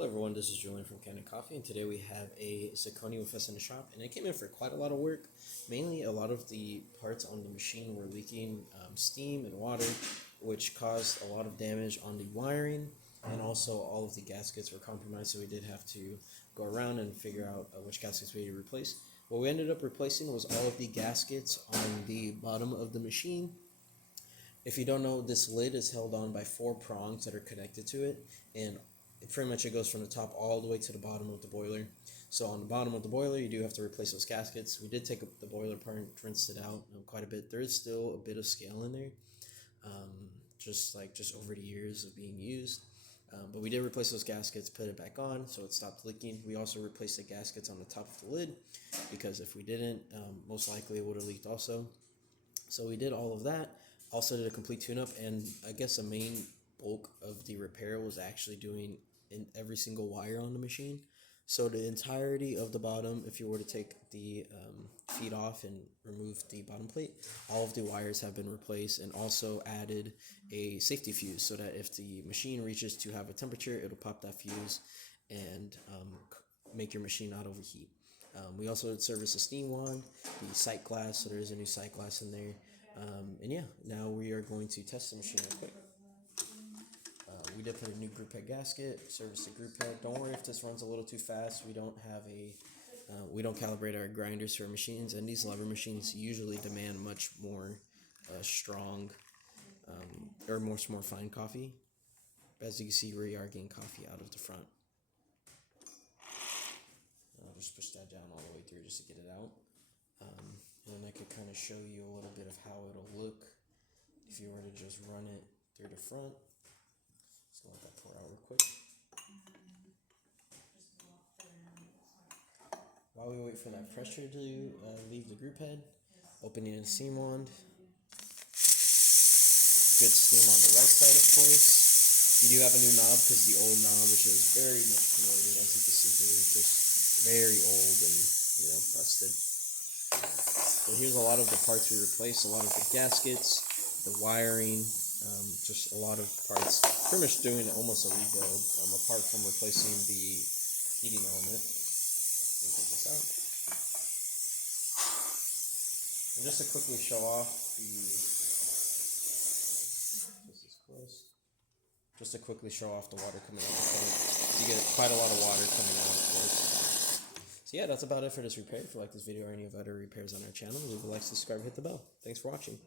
Hello everyone, this is Julian from Kanen Coffee, and today we have a Zacconi with us in the shop, and it came in for quite a lot of work. Mainly, a lot of the parts on the machine were leaking steam and water, which caused a lot of damage on the wiring, and also all of the gaskets were compromised, so we did have to go around and figure out which gaskets we need to replace. What we ended up replacing was all of the gaskets on the bottom of the machine. If you don't know, this lid is held on by 4 prongs that are connected to it, and pretty much it goes from the top all the way to the bottom of the boiler. So on the bottom of the boiler, you do have to replace those gaskets. We did take the boiler apart and rinsed it out quite a bit. There is still a bit of scale in there, just over the years of being used. But we did replace those gaskets, put it back on so it stopped leaking. We also replaced the gaskets on the top of the lid because if we didn't, most likely it would have leaked also. So we did all of that. Also did a complete tune-up, and I guess the main bulk of the repair was actually doing in every single wire on the machine. So the entirety of the bottom, if you were to take the feet off and remove the bottom plate, all of the wires have been replaced, and also added a safety fuse so that if the machine reaches to have a temperature, it'll pop that fuse and make your machine not overheat. We also service the steam wand, the sight glass, so there is a new sight glass in there. And yeah, now we are going to test the machine real quick. We did put a new group head gasket, service the group head. Don't worry if this runs a little too fast. We don't have we don't calibrate our grinders for our machines, and these lever machines usually demand much more strong or more fine coffee. As you can see, we are getting coffee out of the front. I'll just push that down all the way through just to get it out. And then I could kind of show you a little bit of how it'll look if you were to just run it through the front. Just gonna let that pour out real quick. While we wait for that pressure to leave the group head, opening the steam wand. Good steam on the right side, of course. You do have a new knob because the old knob, which is very much corroded, as you can see here, is just very old and rusted. So here's a lot of the parts we replaced, a lot of the gaskets, the wiring, just a lot of parts. Pretty much doing almost a rebuild, apart from replacing the heating element. Let me take this out. And just to quickly show off just to quickly show off the water coming out of the tank. You get quite a lot of water coming out, of course. So yeah, that's about it for this repair. If you like this video or any of other repairs on our channel, leave a like, subscribe, hit the bell. Thanks for watching.